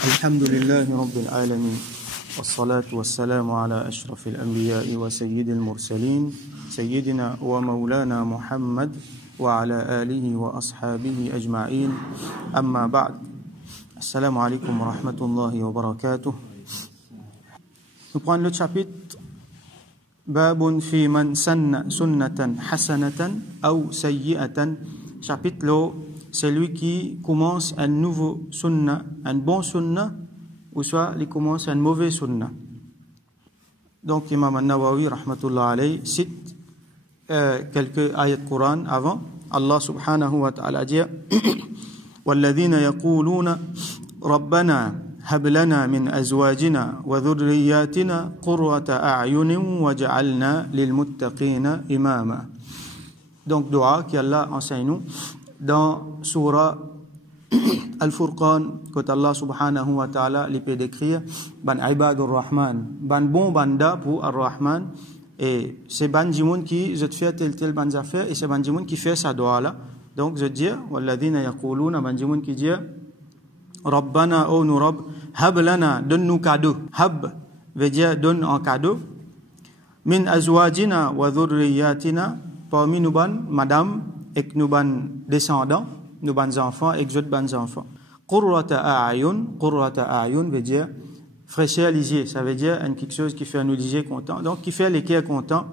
الحمد لله رب العالمين والصلاة والسلام على أشرف الأنبياء وسيد المرسلين سيدنا ومولانا محمد وعلى آله وأصحابه أجمعين أما بعد السلام عليكم ورحمة الله وبركاته. Nous prenons le chapitre باب في من سن سنة حسنة أو سيئة. Chapitre là, c'est lui qui commence un nouveau sunna, un bon sunna, ou soit il commence un mauvais sunna. Donc Imam An-Nawawi rahmatullah alayhi cite quelques ayats de Coran avant. Allah subhanahu wa ta'ala dit والذين يقولون ربنا هب لنا من أزواجنا وذرياتنا قرة أعين وجعلنا للمتقين إماما. Donc dua qui Allah enseigne nous dans surah Al-Furqan, quand Allah subhanahu wa ta'ala lui peut décrire ban ibadur rahman, ban bon banda pour ar-rahman, et c'est ban jimoun qui je te fais tel ban affaire, et c'est ban jimoun qui fait sa dua là. Donc je dis walladhina yaquluna, ban jimoun qui dit rabbana o nous rabb, hab lana, donne-nous cadeau. Hab veut dire donne en cadeau, min azwajina wa dhurriyyatina, parmi nous ban madame et nous ban descendants, nous ban enfants et nous ban enfants. Qurrata a'yun veut dire fraîcheur les yeux, ça veut dire quelque chose qui fait nous les yeux contents, donc qui fait les cœurs contents.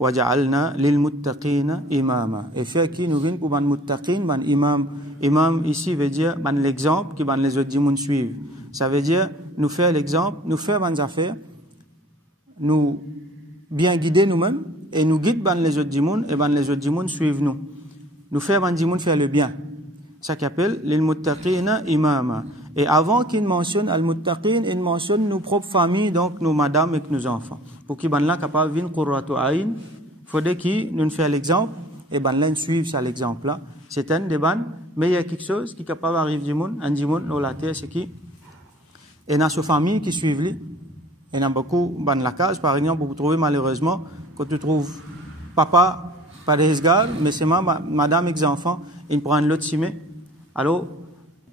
Wa ja'alna lil muttaqina imama, et fait qui nous vient pour ban muttaqin, ban imam. Imam ici veut dire ban l'exemple qui ban les autres gens suivent. Ça veut dire nous faire l'exemple, nous faire ban affaires, nous bien guider nous-mêmes et nous guide ban les autres gens et ban les autres gens suivent nous. Nous faire ban gens faire le bien. Ça qu'appelle lil muttaqina imama. Et avant qu'il mentionne al-muttaqin, il mentionne nos propres familles, donc nos madames et nos enfants. Pour qu'ils ban là capable vin qurratu ayn, faudrait qu'ils nous fait l'exemple et ban là suivre ça l'exemple là. C'est un des ban, mais il y a quelque chose qui est capable d'arriver du monde, un monde dans la terre, c'est qui et dans sa famille qui suivent lui. Et il y a beaucoup ban la case, par exemple, vous trouvez malheureusement quand tu trouves papa pas des esgars, mais c'est madame et les enfants, ils prennent l'autre cimé. Alors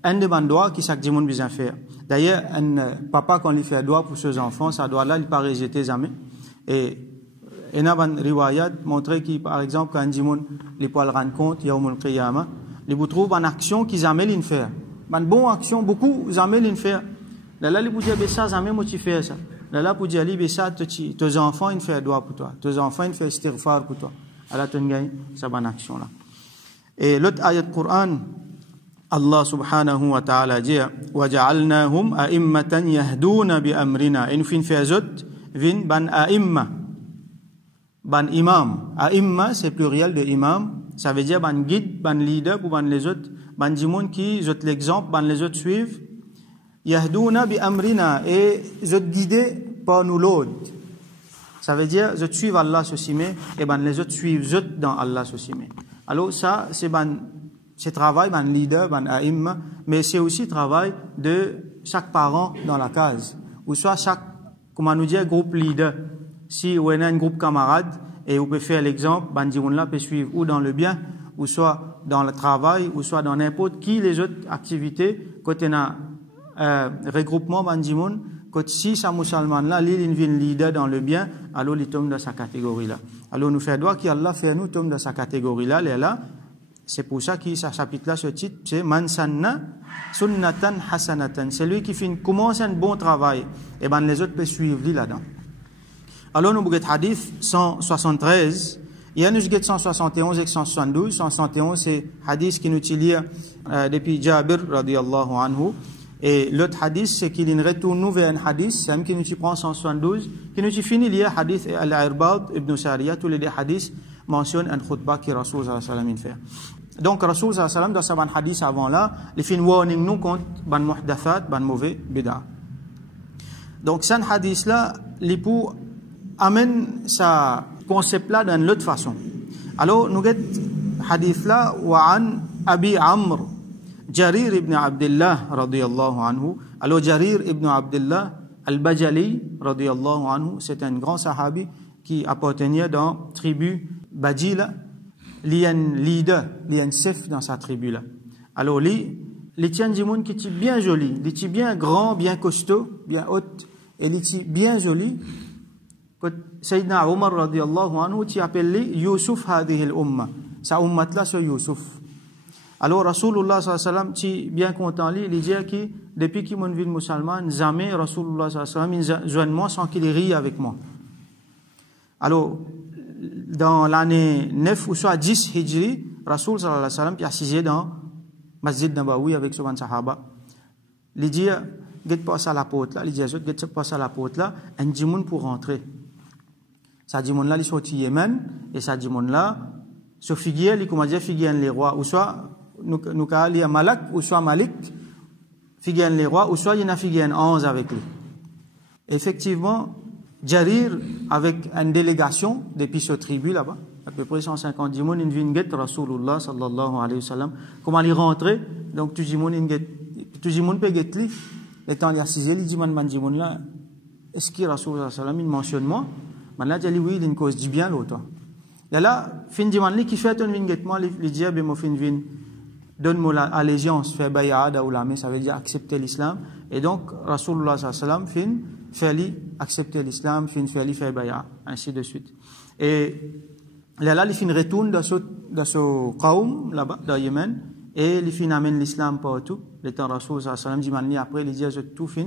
un des doigts qui chaque monde besoin faire. D'ailleurs, un papa quand il fait doigt pour ses enfants, ça doit là il pas rejeter jamais. Et il y a une riwayat montrer qui par exemple quand un monde il peut le rendre compte yaumul qiyamah, il vous trouve une action qu'ils jamais l'in faire. Une bonne action beaucoup jamais l'in faire. Là il vous dit ça jamais moi tu fais ça. Là pour dire ali ça tes enfants ils fait doigt pour toi. Tes enfants ils fait istighfar pour toi. Alors tu gagnes ça bonne action là. Et l'autre ayat du Coran, Allah subhanahu wa ta'ala dit وَجَعَلْنَاهُمْ أَئِمَّةً يَهْدُونَ بِأَمْرِنَا. Et nous fin fait autres vin ban a'imma, ban imam. A'imma c'est pluriel de imam, ça veut dire ban guide, ban leader pour ban les autres, ban jimoun qui autres l'exemple, ban les autres suivent. يَهْدُونَ بِأَمْرِنَا, et autres guidés par nous l'autre. Ça veut dire autres suivent Allah sosimé et ban les autres suivent autres dans Allah sosimé. Alors ça c'est ban c'est travail ban leader, ban a'imma, mais c'est aussi travail de chaque parent dans la case, ou soit chaque, comment nous dire, groupe leader. Si on a un groupe camarade et on peut faire l'exemple, ban dimoun là peut suivre ou dans le bien, ou soit dans le travail, ou soit dans n'importe qui les autres activités. Quand on a regroupement ban dimoun, quand si sa musulman là, il vient leader dans le bien, alors il tombe dans sa catégorie là. Alors nous fait droit qu'Allah fait nous tombe dans sa catégorie là, là. C'est pour ça que ce chapitre-là, ce titre, c'est Man sanna sunnatan hasanatan. C'est lui qui commence un bon travail. Et ben les autres peuvent suivre lui là-dedans. Alors nous avons hadith 173. Il y a nous 171 et 172. 171 c'est hadith qui nous tient depuis Jabir radiyallahu anhu. Et l'autre hadith c'est qu'il retourne vers un hadith, c'est même qui nous prend 172, qui nous finit lié hadith al-Irbad ibn Sariyah, tous les deux hadiths mentionnent un khutbah qui Rasul sallallahu alayhi wa sallam fait. Donc Rasul sallallahu alayhi wa sallam dans sa hadith avant là, il fait une warning nous contre ban muhdathat, ban mauvais bid'a. Donc ce hadith là, l'époux amène sa concept là d'une autre façon. Alors nous avons hadith là wa an Abi Amr Jarir ibn Abdullah radiyallahu anhu. Alors Jarir ibn Abdullah al-Bajali radiyallahu anhu, c'est un grand sahabi qui appartenait dans tribu Bajila. Il y a un leader, il y a un chef dans sa tribu là. Alors lui, les tiens du monde qui est bien joli, les tiens bien grand, bien costaud, bien haut, et les tiens bien joli. Sayyidina Omar radiyallahu anhu qui appelle Youssouf hadhihi al-umma. Sa ummat là c'est Youssouf. Alors Rasulullah sallallahu alayhi wa sallam qui bien content lui, il dit que depuis qu'il m'a vu musulman, jamais Rasulullah sallallahu alayhi wa sallam joint moi sans qu'il rie avec moi. Alors dans l'année 9 ou soit 10 Hijri, Rasul sallallahu alayhi wa sallam qui assisait dans Masjid Nabawi avec son sahaba. Il dit get passe à la porte là, il dit get passe à la porte là, un djimoun pour rentrer. Ça djimoun là il sorti Yémen et ça djimoun là ce figuier il comment dire figuier les rois ou soit nous ka li Malak ou soit Malik figuier les rois ou soit il y en a figuier 11 avec lui. Effectivement Jarir avec une délégation depuis ce tribu là-bas à peu près 150 djimoun in vin get Rasulullah sallallahu alayhi wa sallam comment il rentrer donc tout djimoun in get tout djimoun peut get lui étant il assisé il dit man djimoun là est-ce que Rasulullah sallallahu alayhi wa sallam il mentionne moi man là dit oui il cause du bien l'autre et là fin djimoun li qui fait un vingettement il dit ben mo fin vin donne-moi l'allégeance fait bay'ada ou la ça veut dire accepter l'islam et donc Rasulullah sallallahu alayhi wa sallam fin fait accepter l'islam fin fait bay'a ainsi de suite et là il fin retourne dans ce qaum là-bas dans Yémen et il fin amène l'islam partout l'étant Rasul sallallahu alayhi wa sallam dit après il dit je tout fin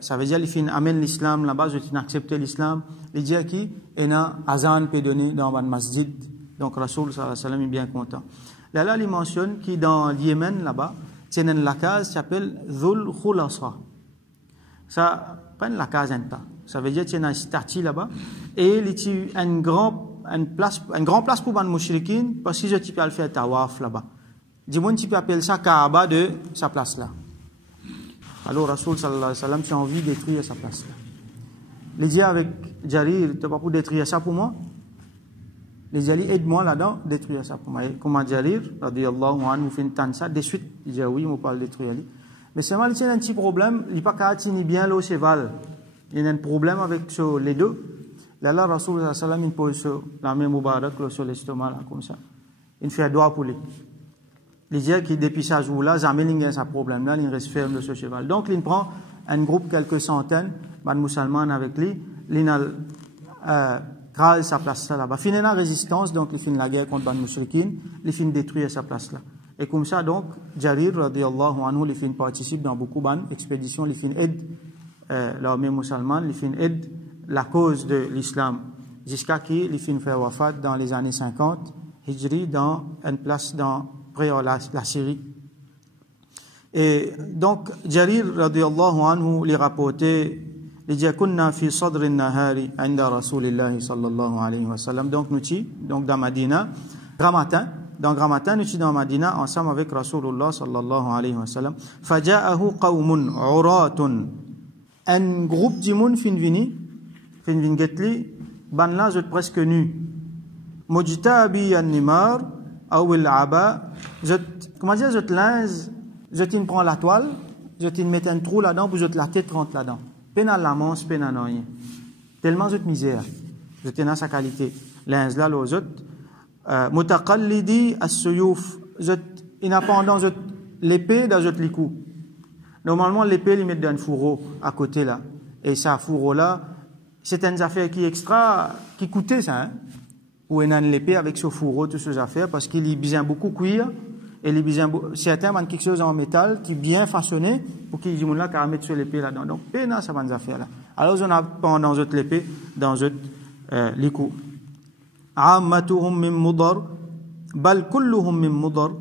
ça veut dire il fin amène l'islam là-bas je fin accepter l'islam il dit qui et na azan peut donner dans un masjid donc Rasul sallallahu alayhi wa sallam est bien content là il mentionne qui dans Yémen là-bas c'est une la case qui s'appelle Dhul Khulasa ça pas la case ça veut dire qu'il y a une statue là-bas et il y a une grande place pour les mouchriquins parce que tu peux faire tawaf là-bas. Du monde tu peux appeler ça Kaaba de sa place là. Alors Rasul sallallahu alayhi wa sallam tu as envie de détruire sa place là. Il dit avec Jarir, tu n'as pas pour détruire ça pour moi. Il dit aide-moi là-dedans détruire ça pour moi. Comment Jarir radiyallahu anhu fait tant ça de suite il dit oui on peut détruire lui. Mais c'est mal il y a un petit problème, il n'est pas capable ni bien le cheval. Il y a un problème avec les deux. Là, Rasul sallallahu alayhi wa sallam il pose la main Moubarak sur l'estomac comme ça. Il fait un doigt pour lui. Il dit que depuis ce jour-là, jamais il y a un problème là, il reste ferme de ce cheval. Donc il prend un groupe quelques centaines de musulmans avec lui, il crase sa place là-bas. Il finit la résistance, donc il finit la guerre contre les mouchriquins, il finit détruire sa place là. Et comme ça donc Jarir radiyallahu anhu il finit participe dans beaucoup d'expéditions, il finit aide l'armée musulmane, il finit aide la cause de l'islam jusqu'à qu'il finit faire wafat dans les années 50 Hijri dans une place dans près de la Syrie. Et donc Jarir radiyallahu anhu les rapportait il dit kunna fi sadr an-nahari 'inda rasulillah sallallahu alayhi wa sallam donc nous donc dans Madina grand matin nous sommes dans Madina ensemble avec Rasulullah sallallahu alayhi wa sallam faja'ahu qaumun 'uratun un groupe de monde fin getli ban là je presque nu mujtabi an-nimar aw al-aba comment dire je linge je t'in prends la toile je t'in mets un trou là-dedans pour je la tête rentre là-dedans peine à la manche peine à rien tellement je misère je t'in sa qualité linge là les autres mutaqallidi as-suyuf je indépendant je l'épée dans je les coups normalement l'épée ils mettent dans un fourreau à côté là et ça fourreau là c'est une affaire qui extra qui coûtait ça hein? Ou on a l'épée avec ce fourreau toutes ces affaires parce qu'il y a besoin beaucoup cuir et il y a besoin certains ont quelque chose en métal qui est bien façonné pour qu'ils disent là qu'à mettre sur l'épée là-dedans donc pénal ça van affaires là alors on a pendant cette l'épée dans cette les coups ammatuhum min mudar bal kulluhum min mudar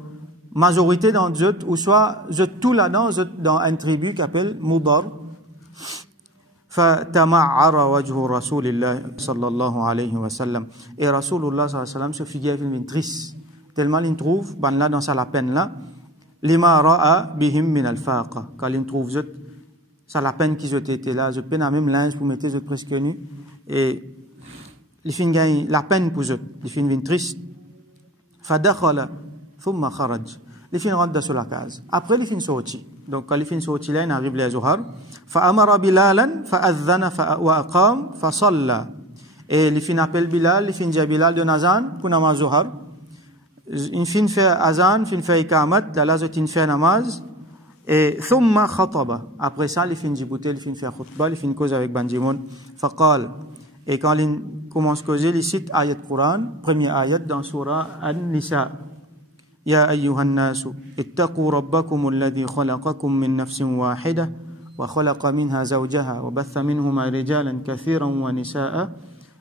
majorité dans Zut ou soit tout là-dedans dans une tribu qui s'appelle Mudar fatama'ara wajhu Rasulillah sallallahu alayhi wa sallam et Rasulullah sallallahu alayhi wa sallam se figure une triste tellement il trouve ban là dans sa la peine là lima ra'a bihim min al-faqa quand il trouve Zut ça la peine qu'ils étaient là je peine à même linge pour mettre Zut presque nu et il fin gagne la peine pour Zut il fin une triste fadakhala thumma kharaj il fin rentre dans la case après il fin sorti donc quand il fin sorti là il arrive les Zuhar fa amara bilalan fa adhana wa aqam fa salla et il fin appelle Bilal il fin dit Bilal de Nazan pour namaz Zuhar in fin fait azan, fin fait ikamat, là zot in fait namaz, et thumma khataba. Après ça, il fin djibouté, il fin fait khutba, il fin cause avec Banjimoun. Faqal. Et quand il commence à causer, il cite ayat Quran, premier ayat dans surah An-Nisa. Ya ayyuhan nasu, ittaqu rabbakum alladhi khalaqakum min nafsin wahida, wa khalaqa minha zawjaha, wa batha minhuma rijalan kathiran wa nisa'a,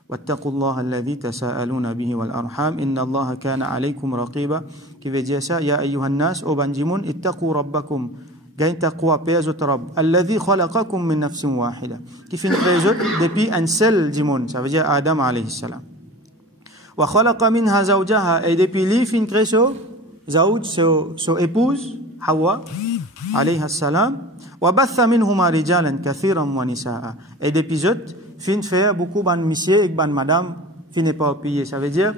واتقوا الله الذي تساءلون به والأرحام إن الله كان عليكم رقيبا qui veut dire ça يا أيها الناس أو بنجمون اتقوا ربكم gain taqwa pezot rabb الذي خلقكم من نفس واحدة qui fin pezot depuis un seul jimon ça veut dire Adam alayhi salam وخلق منها زوجها et depuis lui fin créé زوج so épouse Hawa alayha salam وبث منهما رجالا كثيرا ونساء et depuis fin faire beaucoup ban monsieur et ban madame fin n'est pas payé ça veut dire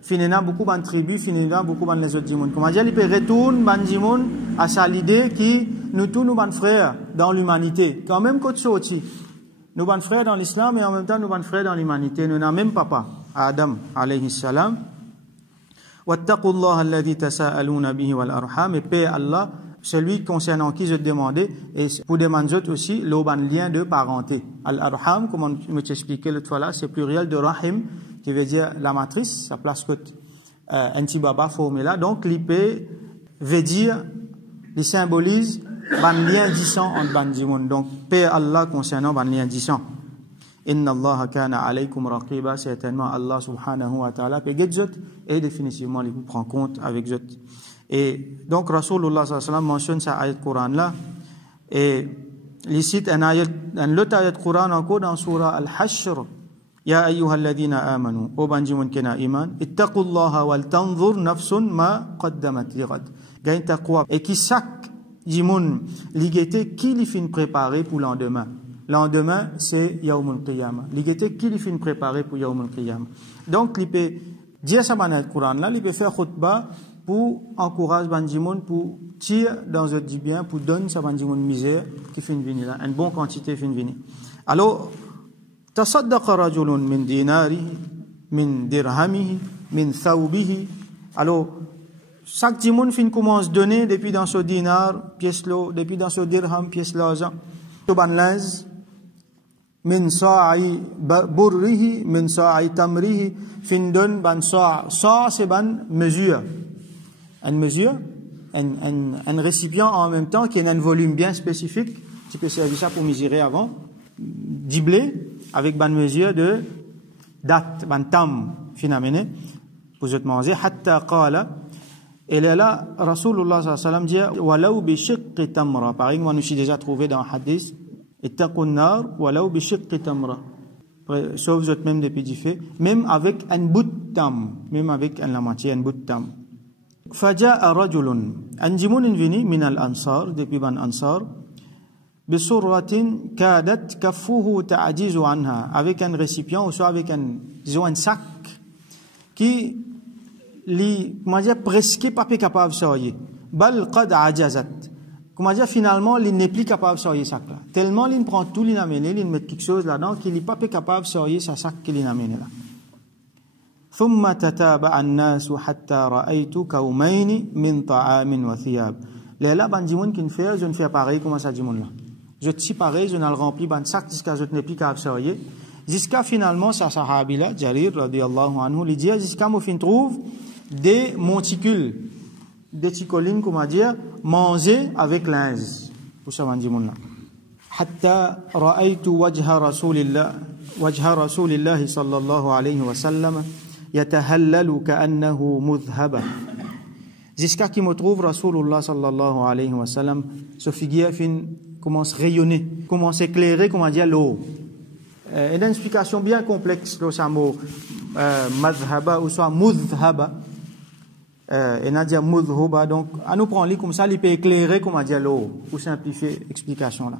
finena beaucoup ban tribu finena beaucoup ban les autres jimon comment dire il peut retourner ban jimon à ça l'idée qui nous tous nous ban frères dans l'humanité quand même côté sorti nous ban frères dans l'islam et en même temps nous ban frères dans l'humanité nous n'avons même papa Adam alayhi salam wattaqullaha alladhi tasaaluna bihi wal arham et paix Allah celui concernant qui je demandais, et pour demander aussi, l'auban lien de parenté. Al-Arham, comme on m'a expliqué l'autre fois là, c'est pluriel de Rahim, qui veut dire la matrice, ça place que un petit baba formé là. Donc, l'IP veut dire, il symbolise ban lien disant entre ban dimoun. Donc, paix Allah concernant ban lien disant. Inna Allah kana alaykum raqiba, certainement Allah subhanahu wa ta'ala, paix zot, et définitivement, il prend compte avec zot. Et donc Rasulullah sallallahu alayhi wa sallam mentionne sa ayat Quran là et il cite un autre ayat Quran encore dans surah Al-Hashr Ya ayyuha alladhina amanu o banjimun kena iman ittaqullaha wal tanzur nafsun ma qaddamat lighad gain taqwa et qui chaque jimun ligete qui li fin préparer pour l'endemain c'est yaumul qiyamah ligete qui li fin préparer pour yaumul qiyamah donc il peut dire ça dans le Quran là il peut faire khutbah pour encourager Banjimoun, pour tirer dans le du bien, pour donner sa Banjimoun misère qui fait venir là, une bonne quantité fait venir. Alors, tasaddaqa rajulun min dinarihi, min dirhamihi, min thawbihi. Alors, chaque Jimoun fin commence à donner depuis dans ce dinar, pièce l'eau, depuis dans ce dirham, pièce l'argent. Ban linge, min sa'i burrihi, min sa'i tamrihi, fin donne ban sa'. Sa' c'est ban mesure. Une mesure, un récipient en même temps qui a un volume bien spécifique. Tu peux servir ça pour mesurer avant. Du blé avec une mesure de date, une tam, finalement, pour te manger. Hatta qala. Et là, Rasulullah sallallahu alayhi wa sallam dit Walau bi shiqqi tamra. Par exemple, nous avons déjà trouvé dans le hadith Ittaqun nar, walau bi shiqqi tamra. Sauf vous même depuis du fait, même avec un bout de tam, même avec la moitié, un bout de tam. فجاء رجل أنجمون فيني من الأنصار دبيبان أنصار بصرة كادت كفه تعجيز عنها avec un récipient ou soit avec un sac qui li comment dire presque pas capable de sortir bal qad ajazat comment dire finalement il n'est plus capable de sortir sac là tellement il prend tout il amène il met quelque chose là-dedans qu'il n'est pas capable de sortir sa sac qu'il amène là. ثم تتابع الناس حتى رأيت كومين من طعام وثياب. Là, bandimoun qui fait, je ne fais pareil comme ça dimoun là. Je suis pareil, je ne le remplis ban sac jusqu'à je ne plus capable de jusqu'à finalement sa sahabi là, Jarir radiyallahu anhu, il dit jusqu'à moi fin trouve des monticules, des ticolines comment dire, manger avec linge. Pour ça bandimoun là. حتى رأيت وجه رسول الله صلى الله عليه وسلم يتهلل كأنه مذهبا jusqu'à qu'il me trouve Rasulullah sallallahu alayhi wa sallam ce figure commence à rayonner, commence à éclairer, comment dire l'eau. Une explication bien complexe de ce mot madhhaba ou soit mudhhaba et n'a dit mudhhuba donc à nous prendre comme ça il peut éclairer comment dire l'eau pour simplifier l'explication là.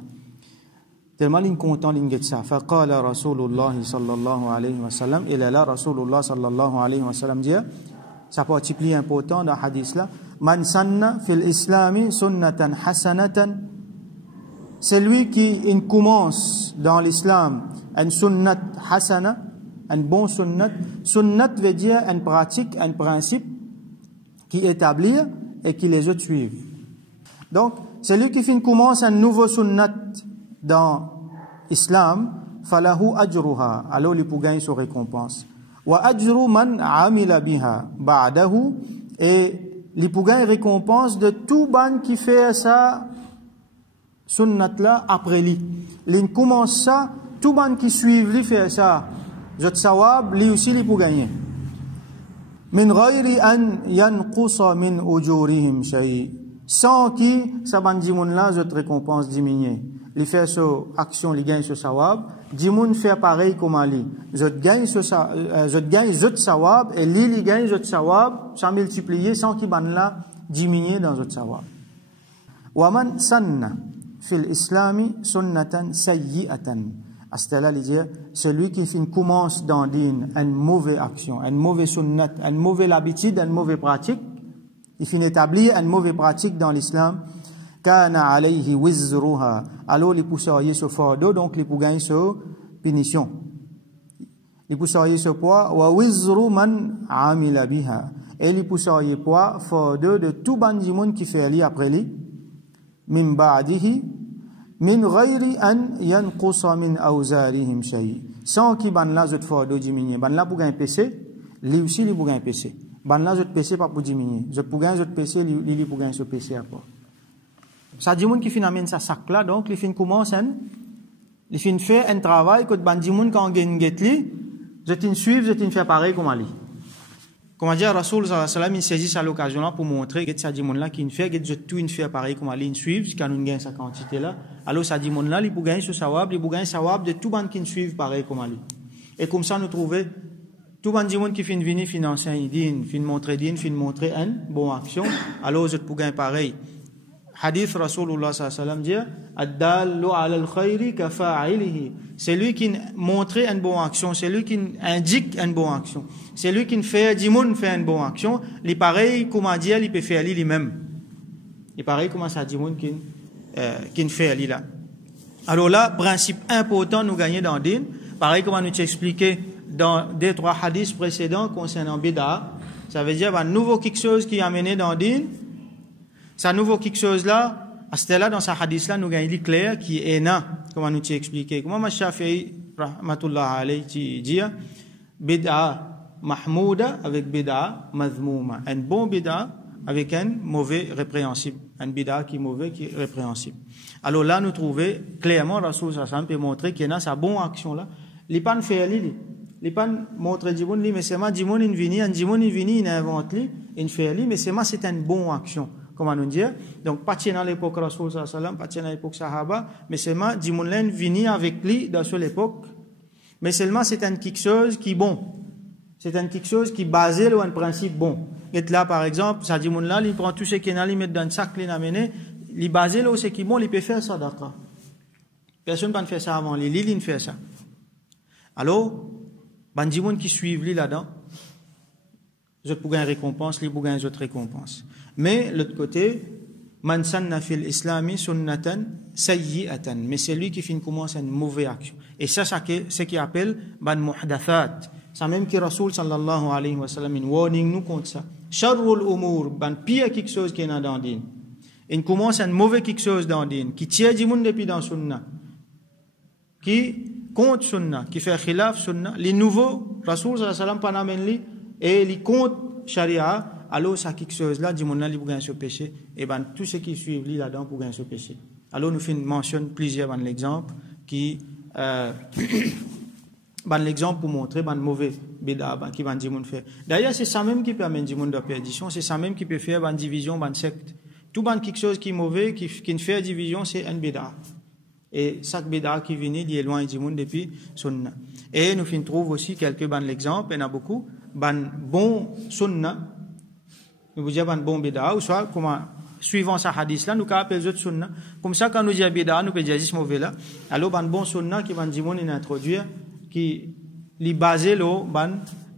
Tellement il est content de ça. فقال رسول الله صلى الله عليه وسلم إلى là Rasulullah sallallahu alayhi wa sallam dit ça partie plus important dans le hadith là man sanna fil islami sunnatan hasanatan c'est lui qui commence dans l'islam un sunnat hasana un bon sunnat veut dire une pratique un principe qui établir et qui les autres suivent. Donc, celui qui commence un nouveau sunnat dans l'islam, falahu ajruha, alors il peut gagner sa récompense. Wa ajru man amila biha ba'dahu, et il peut gagner récompense de tout ban qui fait ça sunnat là après lui. Il commence ça, tout ban qui suivent lui fait ça, jot sawab, lui aussi il peut gagner. Min ghayri an yanqusa min ujurihim shay, sans qui ça ban dimoun là jot récompense diminuer. Il fait ce action, il gagne ce sawab, dimoun fait pareil comme Ali. Jot gagne ce sawab et lui il gagne ce sawab sans multiplier, sans qui ban là diminuer dans ce sawab. Wa man sanna fil islami sunnatan sayyi'atan, à ce là il dit celui qui commence dans din une mauvaise action, une mauvaise sunnat, une mauvaise habitude, une mauvaise pratique, il finit établir une mauvaise pratique dans l'islam, kana alayhi wizruha, alors il peut s'ailler ce fardeau, donc il peut gagner ce punition, il peut s'ailler ce poids, wa wizru man amila biha, et il peut s'ailler poids fardeau de tout bandimoun qui fait ali après lui, min ba'dihi min ghayri an yanqusa min awzarihim shay, sans qui ban la zot fardeau diminuer, ban la pour gagner PC, lui aussi il pour gagner PC, ban la zot PC pas pour diminuer, zot pour gagner zot PC, lui pour gagner ce PC après. Ça dit moun qui fin amène sa sac là, donc les fin commence les fin fait un travail que ban di moun quand gagne li, zot in suivre, zot in fait pareil comme Ali. Comment dire, Rasoul sallallahu alayhi wa sallam, il saisit à l'occasion là pour montrer que ça dit moun là qui fait, que tout in fait pareil comme Ali, in suivre, quand on gagne sa quantité là, alors ça dit moun là, il pour gagner ce sawab, il pour gagner sawab de tout ban qui suivent pareil comme Ali. Et comme ça nous trouver tout ban di moun qui fin venir financer un din, fin montrer une bonne action, alors zot pour gagner pareil. Hadith Rasulullah sallallahu alayhi wa sallam dit ad-dallu ala al-khayri ka fa'ilihi, c'est lui qui montre une bonne action, c'est lui qui indique une bonne action, c'est lui qui fait dimoun fait une bonne action, il pareil comme a dit il peut faire lui-même, il pareil comme ça dimoun qui fait lui là. Alors là principe important nous gagner dans din, pareil comme nous expliqué dans deux trois hadiths précédents concernant bid'a, ça veut dire un nouveau quelque chose qui est amené dans din. Ça nouveau quelque chose là, à ce là dans sa hadith là nous gagne clair qui est comment nous expliqué. Comment ma Shafi'i rahmatullah alayhi dit bid'a mahmouda avec bid'a mazmouma, un bon bid'a avec un mauvais répréhensible, un bid'a qui est mauvais qui est répréhensible. Alors là nous trouver clairement Rasoul sallallahu alayhi wa sallam peut montrer qu'il y a sa bonne action là, il pas faire il pas montrer dimoun mais c'est ma dimoun in vini il invente il fait mais c'est une bonne action. Comment nous dire? Donc, pas dans l'époque Rasoul sallallahu alayhi wa sallam, pas dans l'époque Sahaba, mais seulement, Dimoun vini avec lui dans cette époque, mais seulement c'est un quelque chose qui est bon. C'est un quelque chose qui est basé sur un principe bon. Et là, par exemple, ça Dimoun là, il prend tout ce qu'il y a, il met dans un sac, il amène, il est basé sur ce qui est bon, il peut faire ça d'accord. Personne ne peut faire ça avant lui, il fait ça. Alors, ben Dimoun qui suivent lui là-dedans, ils ont pour gagner récompense, lui pour gagner d'autres récompenses. Mais l'autre côté, man sanna fil islami sunnatan sayyi'atan, mais c'est lui qui commence une mauvaise action. Et ça c'est ce qu'il appelle ban muhdathat. Ça même que Rasoul sallallahu alayhi wa sallam warning nous contre ça. Sharrul umur, ban pire quelque chose qui est dans din. Il commence un mauvais quelque chose dans din, qui tire du monde depuis dans sunna, qui contre sunna, qui fait khilaf sunna. Les nouveaux Rasoul sallallahu alayhi wa sallam pas n'amène lui et les contre sharia. Alors, ça quelque chose là, dit mon ali pour gagner ce péché, et ben tout ce qui suit lui là-dedans pour gagner ce péché. Alors, nous mentionnons plusieurs exemples qui, l'exemple pour montrer ban mauvais bida qui ban dit mon fait. D'ailleurs, c'est ça même qui peut amener du monde de perdition, c'est ça même qui peut faire ban division, ban secte. Tout ban quelque chose qui est mauvais, qui ne fait division, c'est un bida. Et chaque bida qui vient, il est loin du monde depuis sunna. Et nous trouvons aussi quelques ban l'exemple, il y en a beaucoup, ban bon sunna. Nous vous disons un bon bid'a, ou soit, comment, suivant sa hadith là, nous appelons les autres sunna. Comme ça, quand nous disons bid'a, nous pouvons dire ce mauvais là. Alors, un bon sunna qui va nous introduire, qui est basé sur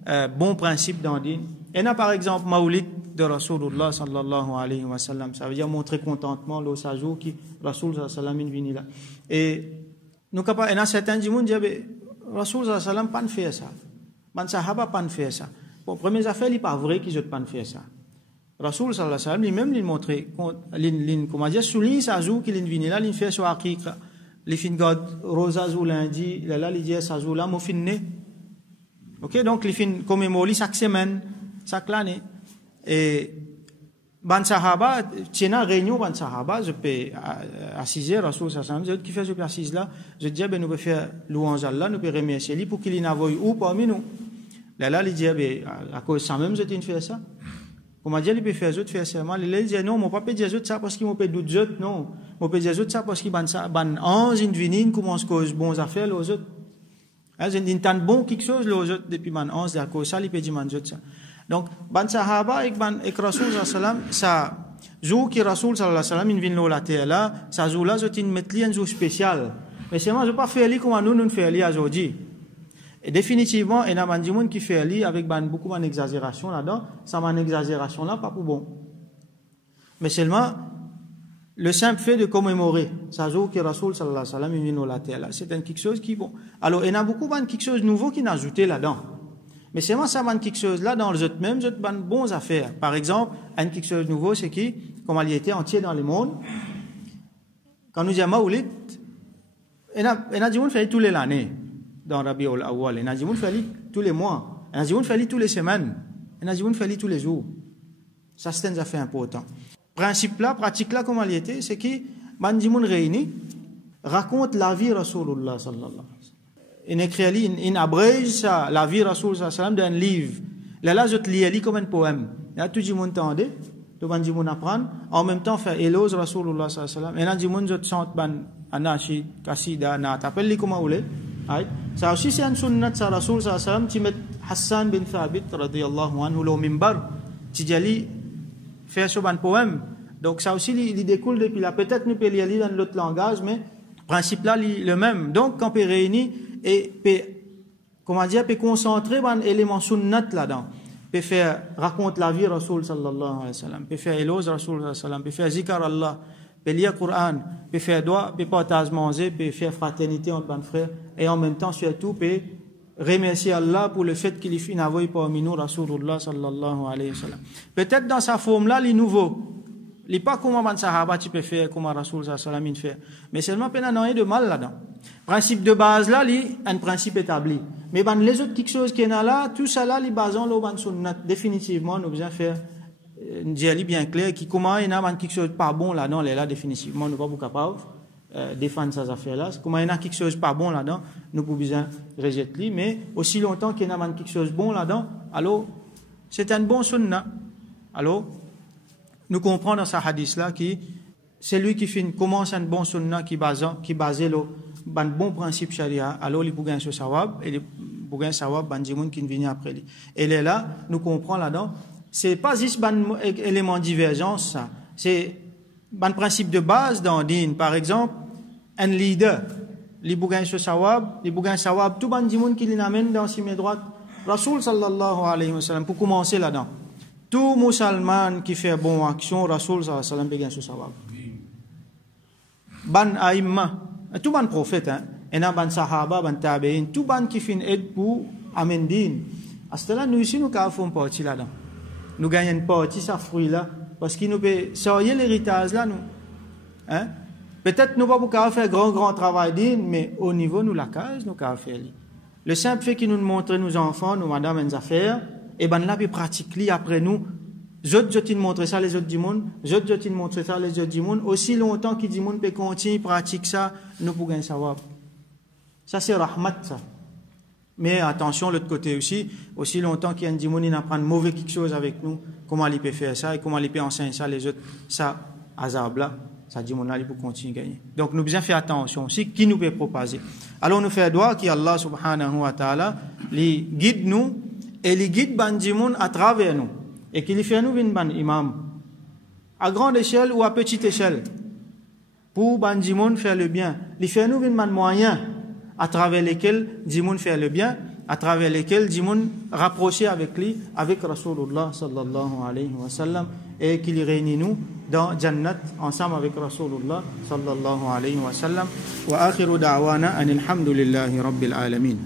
un bon principe dans le din. Et là, par exemple, Maoulid de Rasulullah sallallahu alayhi wa sallam. Ça veut dire montrer contentement le jour qui Rasul sallallahu alayhi wa sallam est venu là. Et nous capable, et certains gens disent, Rasul sallallahu alayhi wa sallam pas fait ça. Man sahaba pas fait ça. Bon, première affaire, il n'est pas vrai qu'ils n'ont pas fait ça. Rasoul sallallahu alayhi wa sallam lui-même lui montrer comment dire souligne sa jour qu'il vient là il fait sur aqiqa les fin god rosa jour lundi là il dit sa jour là mo finne. OK, donc les fin commémorer chaque semaine chaque année et ban sahaba tiena réunion ban sahaba je peux assiser Rasoul sallallahu alayhi wa sallam qui fait je peux assise là je dis ben nous peut faire louange à Allah nous peut remercier lui pour qu'il n'avoie ou parmi nous là il dit ben à cause ça même je t'ai fait ça. Comment dire, il peut faire autres, faire serment. Il dit non, mon papa dit ça parce qu'il m'a fait d'autres autres, non. Mon papa dit ça parce qu'il ban 11 invinin commence cause bons affaires aux autres. Il tente bon quelque chose aux autres depuis ban 11 à cause ça, il peut dire man ça. Donc ban sahaba et Rasoul sallallahu alayhi wa sallam ça jour qui Rasoul sallallahu alayhi wa sallam il vient la terre là, ça jour là je t'in mettre un jour spécial. Mais c'est moi je pas faire lui comme nous faire lui aujourd'hui. Et définitivement, il y a des gens qui font avec beaucoup d'exagération là-dedans. Ça m'a une exagération là, pas pour bon. Mais seulement, le simple fait de commémorer, ça joue que Rasoul sallallahu alayhi wa sallam vient la terre là, c'est quelque chose qui est bon. Alors, il y a beaucoup de quelque chose de nouveau qui n'a ajouté là-dedans. Mais seulement ça m'a quelque chose là dans les autres mêmes, autres bonnes affaires. Par exemple, quelque chose de nouveau, c'est qui, comme il était entier dans le monde, quand nous disons Maoulid, il y a des gens qui font tous les années. Dans Rabiul Awwal, il y a des gens qui font tous les mois, il y a des gens qui font tous les semaines, il y a des gens qui font tous les jours. Ça, c'est une affaire importante. Principe là, pratique là, comment il était, c'est que les gens réunis racontent la vie de Rasulullah sallallahu alayhi wa sallam. Il écrit, il abrège la vie de Rasulullah sallallahu alayhi wa sallam dans un livre. Là, je te lis comme un poème. Là, tout le monde entend, tout le monde apprend, en même temps, faire éloge Rasulullah sallallahu alayhi wa sallam. Et là, du monde, je te sens, anashid, kasida, na, t'appelles comment vous voulez. Ça aussi c'est un sunnat sa Rasoul sallallahu alayhi wa sallam qui met Hassan bin Thabit radiyallahu anhu le minbar qui dit faire ce ban poème. Donc ça aussi il découle depuis là, peut-être nous peut lire dans l'autre langage mais principe là le même. Donc quand on peut réunir et comment dire peut concentrer un élément sunnat là-dedans, peut faire raconte la vie Rasoul sallallahu alayhi wa sallam, peut faire éloge Rasoul sallallahu alayhi wa sallam, peut faire zikr Allah, peut lire le Coran, peut faire doigt, peut partager manger, peut faire fraternité entre les frères et en même temps surtout peut remercier Allah pour le fait qu'il ait envoyé parmi nous Rasulullah sallallahu alayhi wa sallam. Peut-être dans sa forme là, il est nouveau. Il n'est pas comment les sahaba tu peux faire, comment Rasul sallallahu alayhi wa sallam il fait. Mais seulement il n'y a rien de mal là-dedans. Principe de base là, il y a un principe établi. Mais les autres quelque chose qui est là, tout ça là, les basons là, sunnat. Définitivement, nous besoin faire une dialogue bien clair qui comment il y a quelque chose pas bon là-dedans, là définitivement nous pas capable défendre ces affaires-là. Comment il y a quelque chose pas bon là-dedans, nous pouvons bien rejeter. Mais aussi longtemps qu'il y a quelque chose bon là-dedans, alors c'est un bon sunnah. Alors nous comprenons dans ce hadith-là que c'est lui qui commence un bon sunnah qui basé le bon principe sharia. Alors il peut gagner ce sawab et il peut gagner sawab ban djimoun qui vient après lui. Et là, nous comprenons là-dedans. C'est pas juste un élément de divergence, ça. C'est un principe de base dans Din. Par exemple, un leader, il bougain ce sawab, tout le monde qui l'amène dans ses mains droites. Rasoul sallallahu alayhi wa sallam, pour commencer là-dedans. Tout musulman qui fait bonne action, Rasoul sallallahu alayhi wa sallam, bougain ce sawab. Ban aïmma, tout ban prophète, et ban sahaba, ban tabi'in, tout ban qui fait aide pour amène Din. À ce là nous ici, nous avons partie là-dedans. Nous gagnons une partie, ça fruit là, parce qu'il nous peut sortir l'héritage là, nous. Hein? Peut-être nous ne pouvons pas faire grand travail d'in, mais au niveau nous la case, nous pouvons faire. Le simple fait qu'il nous montre nos enfants, nos madames, nos affaires, et ben là, puis pratique après nous. Je te montre ça, les autres du monde. Je te montre ça, les autres du monde. Aussi longtemps qu'il dit monde peut continuer, pratique ça, nous pouvons savoir. Ça c'est rahmat ça. Mais attention, l'autre côté aussi longtemps qu'il y a un démon qui apprend mauvais quelque chose avec nous, comment il peut faire ça et comment il peut enseigner ça, les autres, ça, azab là, ça démon là, il peut continuer à gagner. Donc, nous devons faire attention aussi, qui nous peut proposer. Alors, nous faisons droit qu'Allah subhanahu wa ta'ala, les guide nous, et les guide ban démon à travers nous. Et qu'il fait nous une ban imam. À grande échelle ou à petite échelle. Pour ban démon faire le bien. Il fait nous une ban moyen. À travers lesquels Dimoun fait le bien, à travers lesquels Dimoun rapprocher avec lui, avec Rasulullah sallallahu alayhi wa sallam, et qu'il réunit nous dans Jannat ensemble avec Rasulullah sallallahu alayhi wa sallam. Wa akhiru da'wana anil hamdulillahi rabbil alamin.